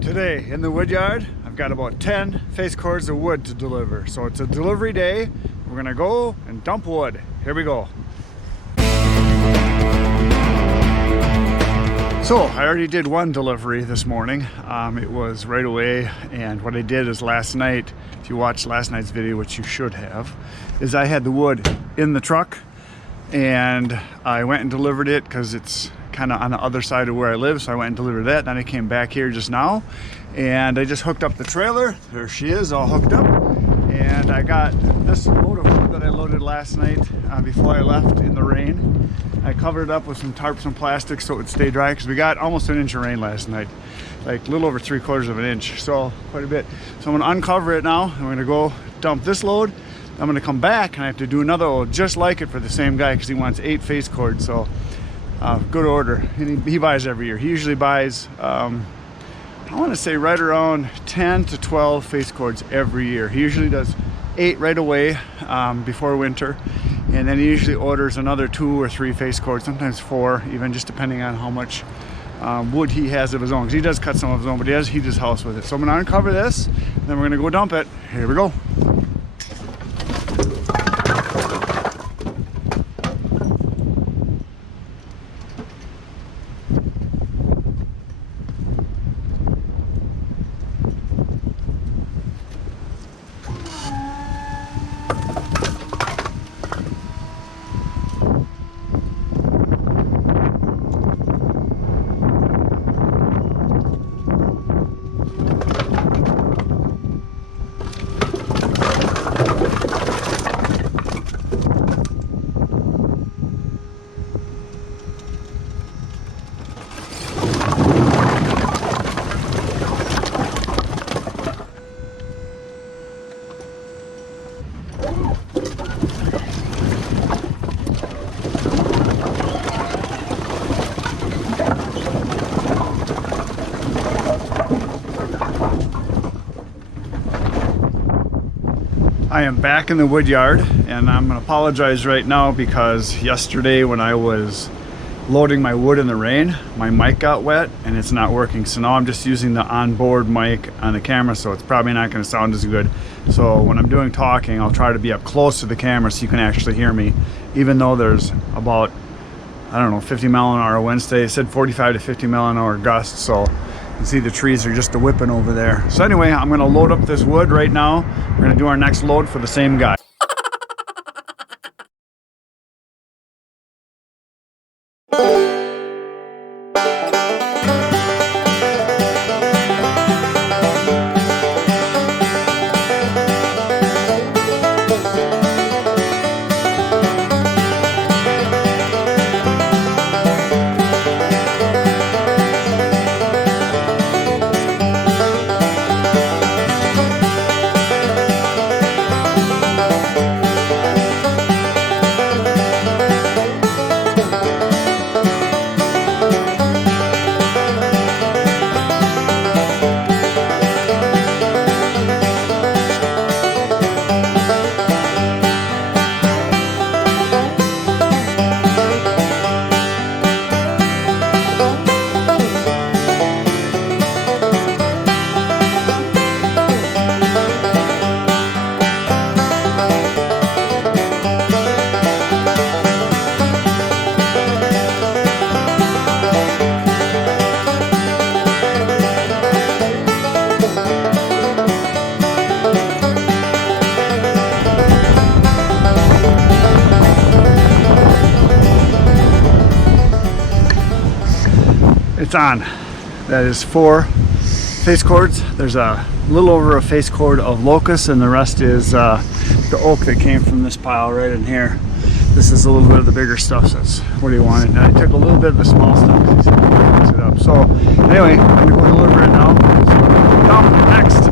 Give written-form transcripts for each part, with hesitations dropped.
Today in the wood yard, I've got about 10 face cords of wood to deliver. So it's a delivery day. We're gonna go and dump wood. Here we go. So I already did one delivery this morning. It was right away, and what I did is last night, if you watched last night's video, which you should have, is I had the wood in the truck and I went and delivered it because it's kind of on the other side of where I live, so I went and delivered that. Then I came back here just now and I just hooked up the trailer. There she is, all hooked up, and I got this load of wood that I loaded last night before I left in the rain. I covered it up with some tarps and plastic so it would stay dry because we got almost an inch of rain last night, like a little over 3/4 of an inch, so quite a bit. So I'm going to uncover it now. I'm going to go dump this load. I'm going to come back and I have to do another load just like it for the same guy because he wants 8 face cords. So good order. And he buys every year. He usually buys I want to say right around 10 to 12 face cords every year. He usually does 8 right away before winter, and then he usually orders another 2 or 3 face cords, sometimes 4 even, just depending on how much wood he has of his own, because he does cut some of his own, but he does heat his house with it. So I'm going to uncover this, then we're going to go dump it. Here we go. I am back in the wood yard, and I'm going to apologize right now because yesterday when I was loading my wood in the rain, my mic got wet and it's not working. So now I'm just using the onboard mic on the camera, so it's probably not going to sound as good. So when I'm doing talking, I'll try to be up close to the camera so you can actually hear me, even though there's about, I don't know, 50 mile an hour winds today. It said 45 to 50 mile an hour gusts, so you see the trees are just a-whipping over there. So anyway, I'm going to load up this wood right now. We're going to do our next load for the same guy. It's on. That is 4 face cords. There's a little over a face cord of locust, and the rest is the oak that came from this pile right in here. This is a little bit of the bigger stuff, so that's what he wanted. And I took a little bit of the small stuff because he said he could mix it up. So anyway, I'm gonna go deliver it now. Dump next.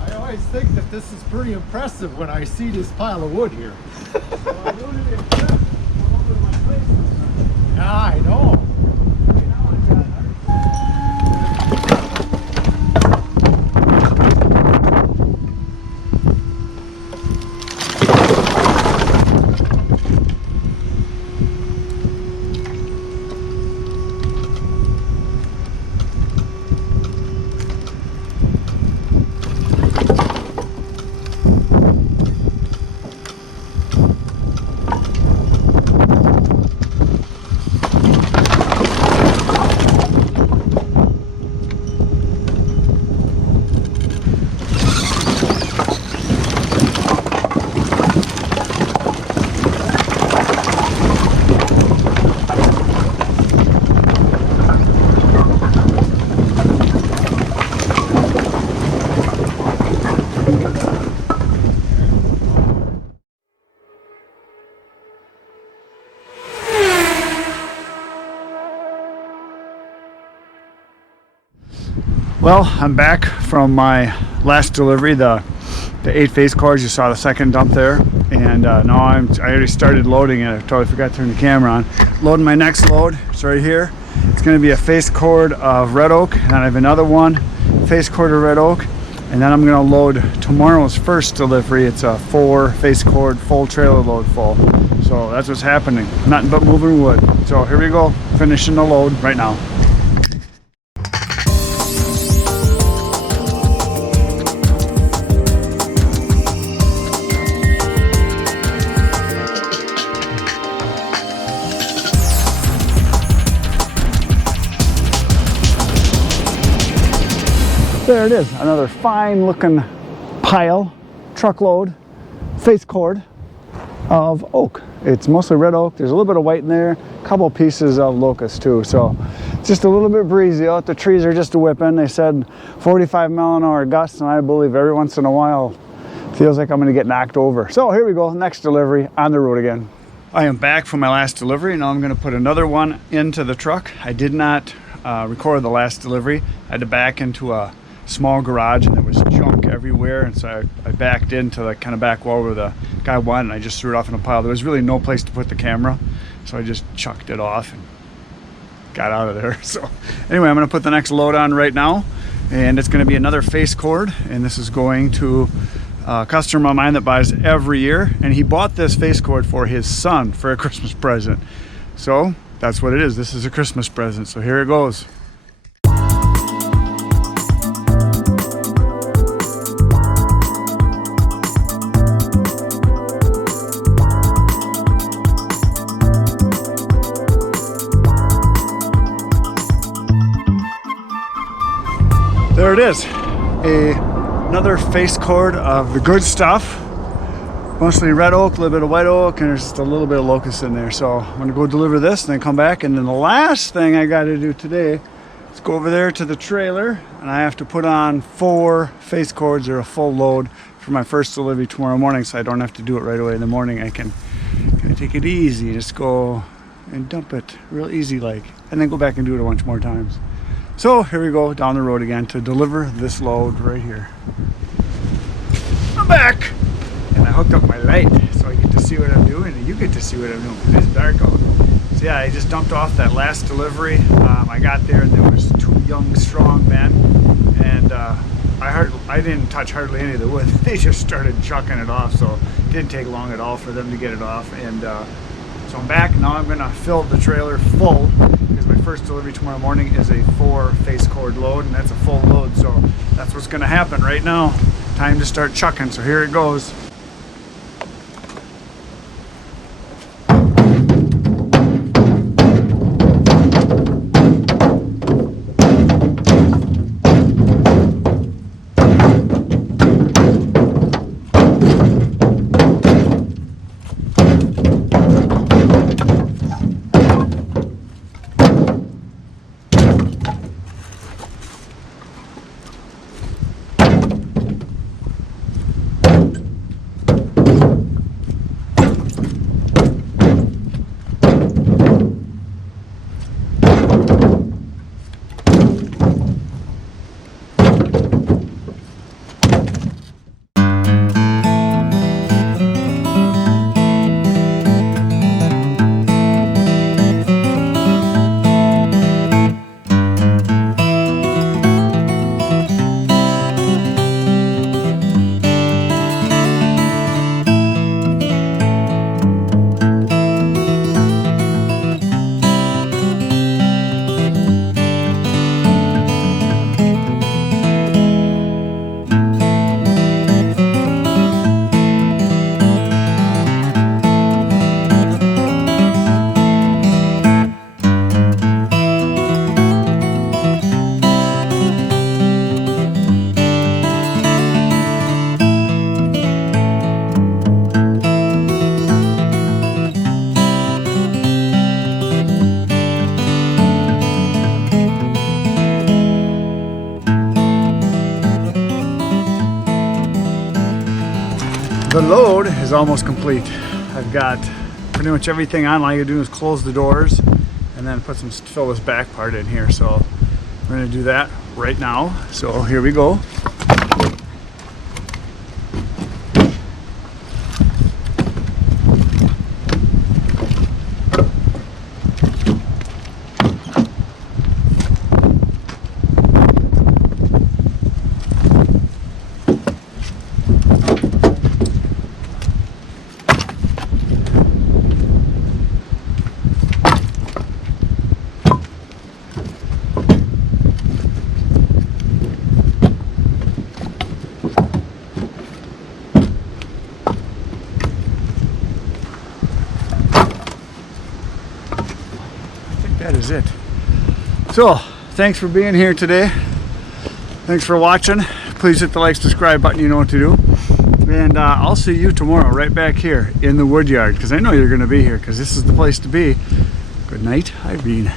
I always think that this is pretty impressive when I see this pile of wood here. Yeah, I know. Well, I'm back from my last delivery, the 8 face cords. You saw the second dump there, and now I already started loading it. I totally forgot to turn the camera on. Loading my next load. It's right here. It's going to be a face cord of red oak, and I have another one face cord of red oak, and then I'm going to load tomorrow's first delivery. It's a 4 face cord full trailer load full. So that's what's happening. Nothing but moving wood. So here we go, finishing the load right now. There it is, another fine looking pile, truckload, face cord of oak. It's mostly red oak. There's a little bit of white in there, a couple pieces of locust too. So just a little bit breezy out. The trees are just a whipping. They said 45-mile-an-hour gusts, and I believe every once in a while feels like I'm gonna get knocked over. So here we go, next delivery, on the road again. I am back from my last delivery. Now I'm gonna put another one into the truck. I did not record the last delivery. I had to back into a small garage, and there was junk everywhere, and so I backed into the kind of back wall where the guy went, and I just threw it off in a pile. There was really no place to put the camera, so I just chucked it off and got out of there. So anyway, I'm going to put the next load on right now, and it's going to be another face cord, and this is going to a customer of mine that buys every year, and he bought this face cord for his son for a Christmas present. So that's what it is. This is a Christmas present, so here it goes. There it is, another face cord of the good stuff. Mostly red oak, a little bit of white oak, and there's just a little bit of locust in there. So I'm gonna go deliver this and then come back. And then the last thing I gotta do today is go over there to the trailer, and I have to put on 4 face cords or a full load for my first delivery tomorrow morning, so I don't have to do it right away in the morning. I can kind of take it easy, just go and dump it real easy like, and then go back and do it a bunch more times. So here we go down the road again to deliver this load right here. I'm back, and I hooked up my light so I get to see what I'm doing, and you get to see what I'm doing because it's dark out. So yeah, I just dumped off that last delivery. I got there and there was 2 young, strong men, and I didn't touch hardly any of the wood. They just started chucking it off, so it didn't take long at all for them to get it off. And so I'm back. Now I'm gonna fill the trailer full, because my first delivery tomorrow morning is a 4 face cord load, and that's a full load. So that's what's gonna happen right now. Time to start chucking, so here it goes. The load is almost complete. I've got pretty much everything on. All I gotta do is close the doors and then fill this back part in here. So we're gonna do that right now. So here we go. That is it. So, thanks for being here today. Thanks for watching. Please hit the like, subscribe button, you know what to do. And I'll see you tomorrow right back here in the wood yard, because I know you're going to be here, because this is the place to be. Good night, Irene.